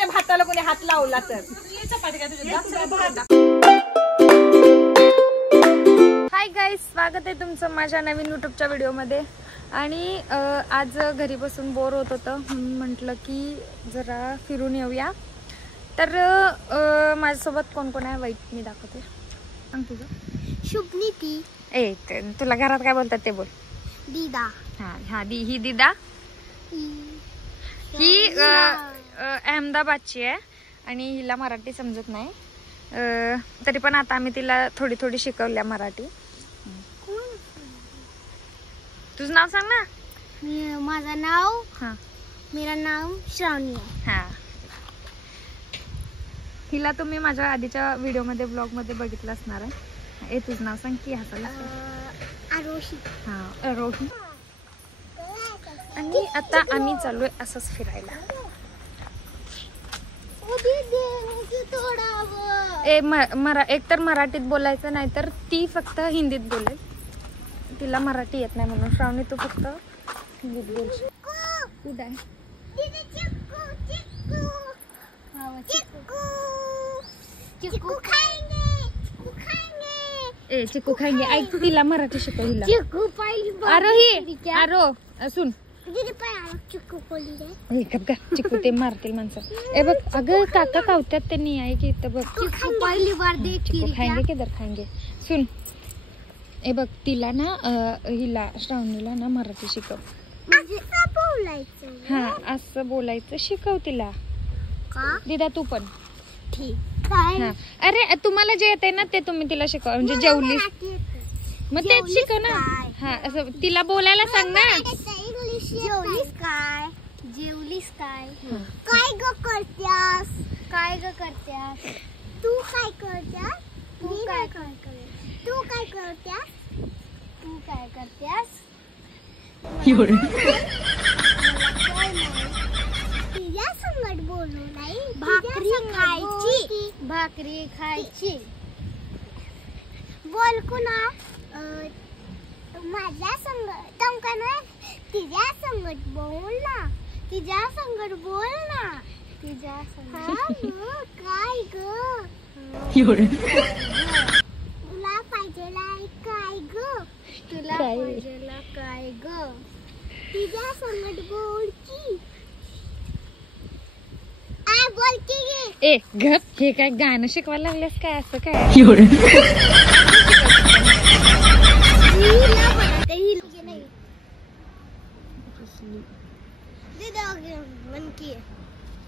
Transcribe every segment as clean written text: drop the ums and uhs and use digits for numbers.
माझ्या भाताला कोणी हात लावला तर. हाय गाईज, स्वागत आहे तुमचं माझ्या नवीन युट्यूबच्या व्हिडिओमध्ये. आणि आज घरी बसून बोर होत होतं म्हणून म्हटलं की जरा फिरून येऊया. तर माझ्यासोबत कोण कोण आहे वाईट मी दाखवते. सांग तुझं. शुभनीती. ए तुला घरात काय बोलतात ते बोल. दीदा. हा ही दीदा ही अहमदाबादची आहे आणि हिला मराठी समजत नाही. तरी पण आता आम्ही तिला थोडी थोडी शिकवल्या मराठी. तुझं नाव सांग ना. माझं नाव मेरा नाव श्रावणी आहे. हा, हिला तुम्ही माझ्या आधीच्या व्हिडिओ मध्ये ब्लॉग मध्ये बघितलं असणार आहे. तुझं नाव सांग की हसायला. आरोही. हा, आरोही. आणि आता आम्ही चाललोय असंच फिरायला. एक तर मराठीत बोलायचं, नाही तर ती फक्त हिंदीत बोलेल. तिला मराठी येत नाही म्हणून. श्रावणी तू फक्त हिंदीत बोलशील. कुठं आहे? ए चिकू खाएंगे. ऐक तिला मराठी शिकव. हिला आरोही आरो असून चिकू ते मारतील माणसं. ए बघ अगं काका कावत्यात ते नाही आहे की इथं बघ. चिकू खाएंगे किधर खाएंगे सुन. ए बघ तिला ना हिला श्रावणीला ना मराठी शिकव. हा असं बोलायचं शिकव तिला. दीदा तू पण. अरे तुम्हाला जे येते ना ते तुम्ही तिला शिकव. म्हणजे जेवलीस मग तेच शिकव ना. हा असं तिला बोलायला सांग ना. जेवलीस काय? जेवलीस काय? काय ग करत्यास? काय ग करत्यास? तू काय करत्यास? मी काय करत्यास? तू काय करत्यास? तू काय करत्यास? तिच्या संगत बोलू नाही. भाकरी खायची. भाकरी खायची. बोल कुणा माझ्या संगत तमकना. तिच्या संगत बोल ना. तिच्या संगत बोल ना. तिच्या संगत काय ग? तुला पाहिजेला काय ग? तुला पाहिजेला काय ग? तिच्या संगत बोल की. आ बोल की. ए गप. हे काय गाणं शिकवायला लागल्यास काय? असं काय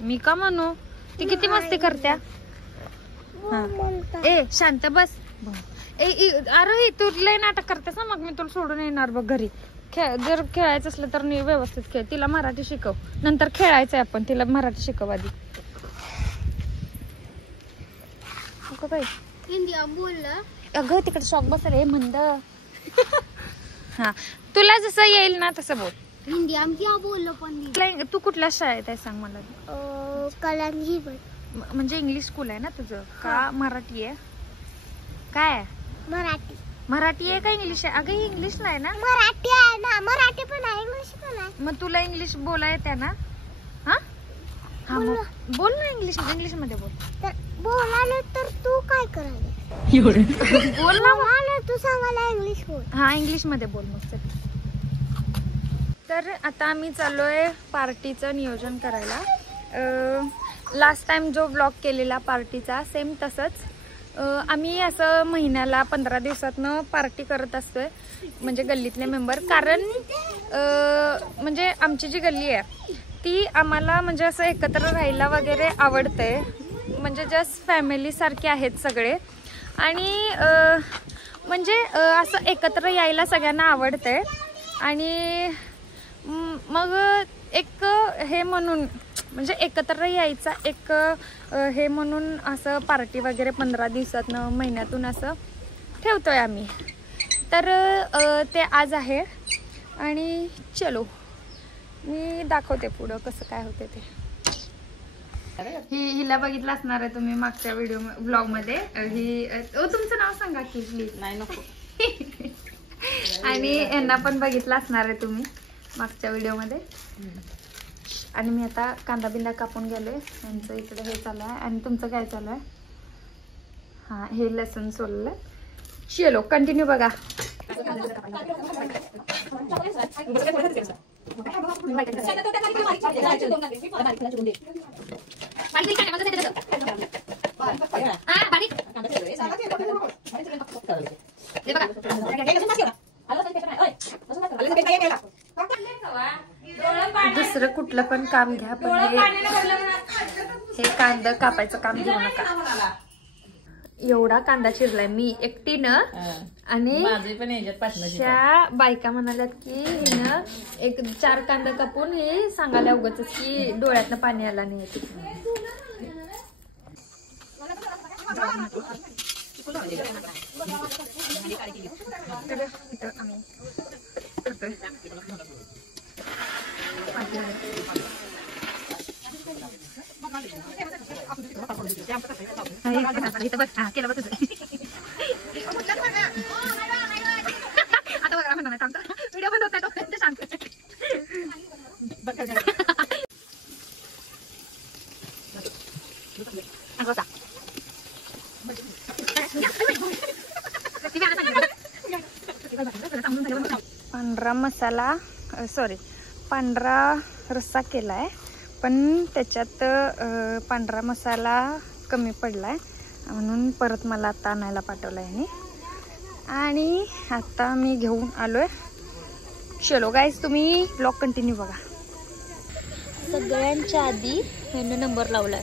मी का म्हणू? ती किती मस्ती करत्या. ए शांत बस. अरे तू लय नाटक करतेस ना. मग मी तुला सोडून येणार बघ घरी. जर खेळायचं असलं तर व्यवस्थित खेळ. तिला मराठी शिकव. नंतर खेळायचंय आपण. तिला मराठी शिकव आधी. अगं तिकडे शॉक बसला रे मंद. हा तुला जसं येईल ना तसं बोल. हिंदी आमची बोललो पण. तू कुठल्या शाळेत आहे सांग मला. कलांजी. म्हणजे इंग्लिश स्कूल आहे ना तुझं का मराठी आहे? काय आहे? मराठी. मराठी आहे का इंग्लिश आहे? अगं इंग्लिशला आहे ना. मराठी आहे ना. मराठी पण आहे इंग्लिश पण आहे. मग तुला इंग्लिश बोलाय येते ना? हा हा मग बोल ना इंग्लिश. इंग्लिश मध्ये बोल. तर बोलायला तर तू काय करायला? बोल ना. तू सांगायला इंग्लिश बोल. हा इंग्लिश मध्ये बोल मग. तर आता आम्ही चाललोय पार्टीचं नियोजन करायला. लास्ट टाइम जो ब्लॉग केलेला पार्टीचा सेम तसंच आम्ही असं महिन्याला 15 दिवसातनं पार्टी करत असतोय. म्हणजे गल्लीतले मेंबर. कारण म्हणजे आमची जी गल्ली आहे ती आम्हाला म्हणजे असं एकत्र राहायला वगैरे आवडतंय. म्हणजे जस्ट फॅमिली सारखे आहेत सगळे. आणि म्हणजे असं एकत्र यायला सगळ्यांना आवडतंय. आणि मग एक हे म्हणून म्हणजे एकत्र यायचा एक हे म्हणून असं पार्टी वगैरे 15 दिवसातनं महिन्यातून असं ठेवतोय आम्ही. तर ते आज आहे. आणि चलो मी दाखवते पुढं कसं काय होते ते. हिला बघितलं असणार आहे तुम्ही मागच्या व्हिडिओ ब्लॉग मध्ये. तुमचं नाव सांगा की प्लीज. नाही नको. आणि यांना पण बघितलं असणार आहे तुम्ही मागच्या व्हिडिओ मध्ये. आणि मी आता कांदा बिंदा कापून गेलोय. यांचं इकडे हे चालू आहे. आणि तुमचं काय चालू आहे? हां, हे लसूण सोललं. चलो कंटिन्यू बघा. दुसरं कुठलं पण काम घ्या, पण हे कांदा कापायचं काम घेऊ नका. एवढा कांदा चिरलाय मी एकटीनं. आणि त्या बायका म्हणाल्यात की हिनं एक 4 कांदा कापून हे सांगायला उगाच की डोळ्यातनं पाणी आला नाही. पांढरा मसाला पांढरा रस्सा केलाय, पण त्याच्यात पांढरा मसाला कमी पडलाय म्हणून परत मला आता आणायला पाठवलाय याने. आणि आता मी घेऊन आलोय. चलो गाईस, तुम्ही ब्लॉग कंटिन्यू बघा. सगळ्यांच्या आधी ह्याने नंबर लावलाय.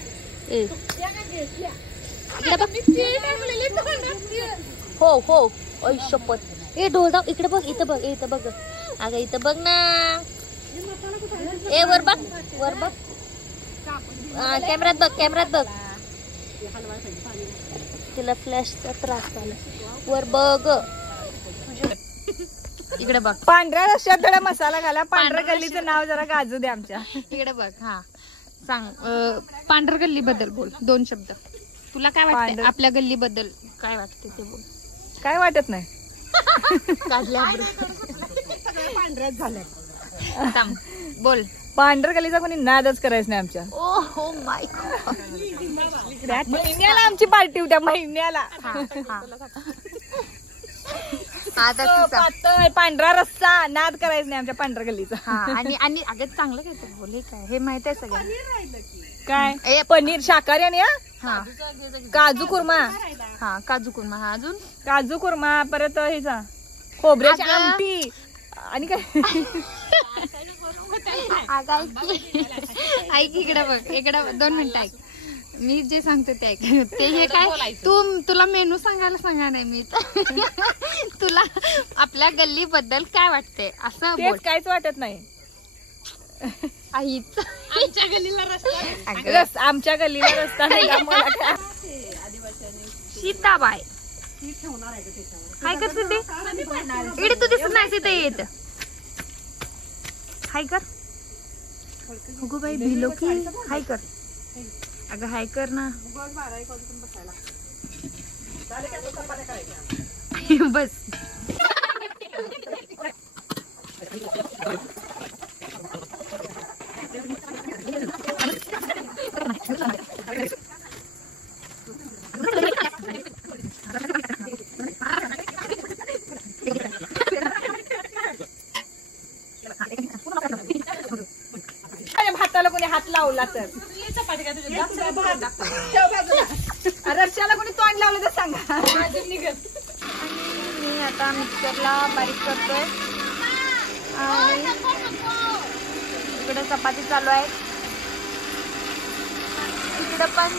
हो हो, ओय शपथ. ढोल दाव, इकडे बघ, इथं बघ, इथं बघ. अगं इथं बघ ना. वर बघ, वर बघ. कॅमेरात बघ, कॅमेरात बघ. तिला फ्लॅशचा त्रास झाला. वर बघ, इकडे बघ. पांढऱ्या रश्श्यात थोडा मसाला घाला. पांढऱ्या गल्लीचं नाव जरा गाजू दे आमच्या. इकडे बघ. हा सांग, पांढर गल्ली बद्दल बोल 2 शब्द. तुला काय वाटतं आपल्या गल्ली बद्दल? काय वाटते ते बोल. काय वाटत नाही. पांढऱ्याच झाल्या. बोल. पांढर गल्लीचा कोणी नादच करायचं नाही आमच्या. Oh my God. महिन्याला आमची पार्टी होत्या, महिन्याला. पातळ पांढरा रस्सा, नाद करायचं नाही आमच्या पांढऱ्या गल्लीचा. आणि अगं चांगलं काय तर बोल. हे काय, हे माहित आहे सगळं. काय पनीर शाकाहारी आणि काजू कुर्मा. हा काजू कुर्मा. हा अजून काजू कुर्मा, परत हिचा खोबऱ्याची आमटी आणि काय. ऐक इकडे बघ, इकडे 2 मिनिटं ऐक. मी जे सांगते ते ऐक. ते हे काय तुला मेनू सांगा नाही मी. तुला आपल्या गल्ली बद्दल काय वाटते असं बोल. काहीच वाटत नाही. आईच आमच्या गल्लीला आमच्या गल्लीला रस्ता नाही. सीताबाई हाय कर ते इकडे तू दिसत नाही सीता येत. हाय कर. अगो बाई भिलो की. हाय कर. अगं हाय कर ना. बस. भाताला कोणी हात लावला तर रश्श्याला कोणी तोंड लावलं तर सांगा. मी आता मिक्सरला बारीक करतोय. आणि इकडे चपाती चालू आहे. इकडे पण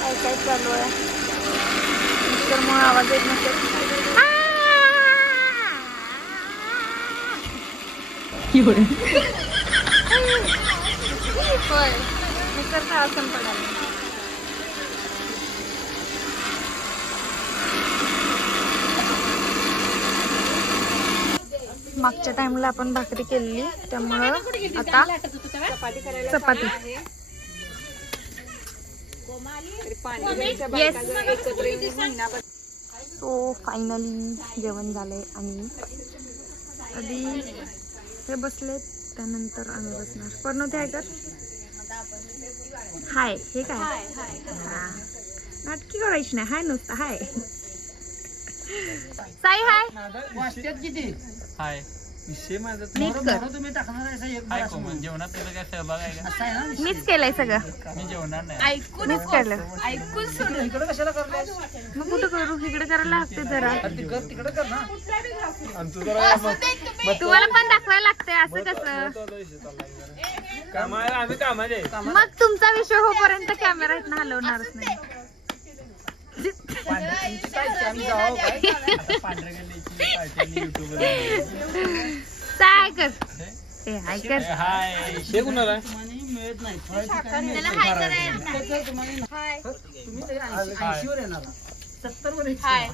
काय काय चालू आहे. मिक्सरमुळे आवाज येत नसेल. होय मिक्सरचा आवाज कमी पडाला. मागच्या टाइमला आपण भाकरी केलेली, त्यामुळं आता चपाती. सो फायनली जेवण झालंय. आणि आधी ते बसलेत त्यानंतर आम्ही बसणार. परणोती आहे कर हाय. हे काय हा नाटकी करायची नाही. हाय नुसतं हाय. साई हाय. हाय नीट कर. जेवणात तुझं काय सहभाग आहे का? मीच केलंय सगळं. मी जेवणार नाही. मीच केलं. मग कुठं करू? इकडे करायला लागते जरा. तुम्हाला पण दाखवायला लागतंय असं कसं. मग तुमचा विषय होपर्यंत कॅमेरा इथनं हलवणारच नाही. काय कर ते हाय कर.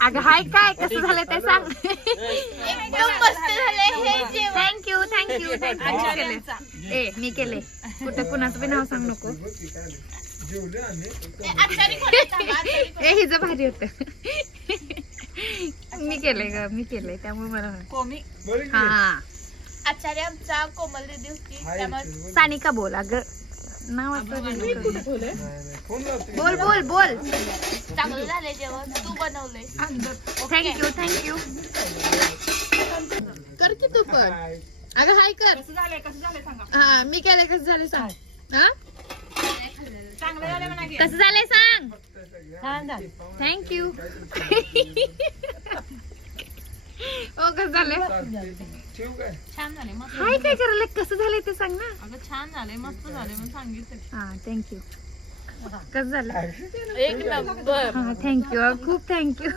अगं हाय काय कसं झालं ते सांग. Thank you thank you thank you. ए मी केले. कुठं कुणाचं बी नाव सांग नको. ए हिज भारी होत. मी केलंय ग मी केलंय त्यामुळे मला हा. आचार्य आमचा कोमल दीदी होती त्यामुळे सानिका बोल. अगं नाव बोल बोल बोल. चांगलं झालंय जेवण. तू बनवलंय. Thank you thank you. कर की तू पण. अगं हाय कर. हा मी केलंय. कसं झालं सांग. हा कसं झालंय सांग. थँक्यू. ओ कसं झालंय. छान झाले मस्त. हाय काय करायला कसं झालंय ते सांग ना. अगं छान झाले मस्त झाले म्हणून सांगितलं. हा थँक्यू. कसं झालं. एक नंबर. हा थँक्यू खूप थँक्यू.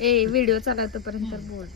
ए व्हिडिओ चालवतोपर्यंत बोल.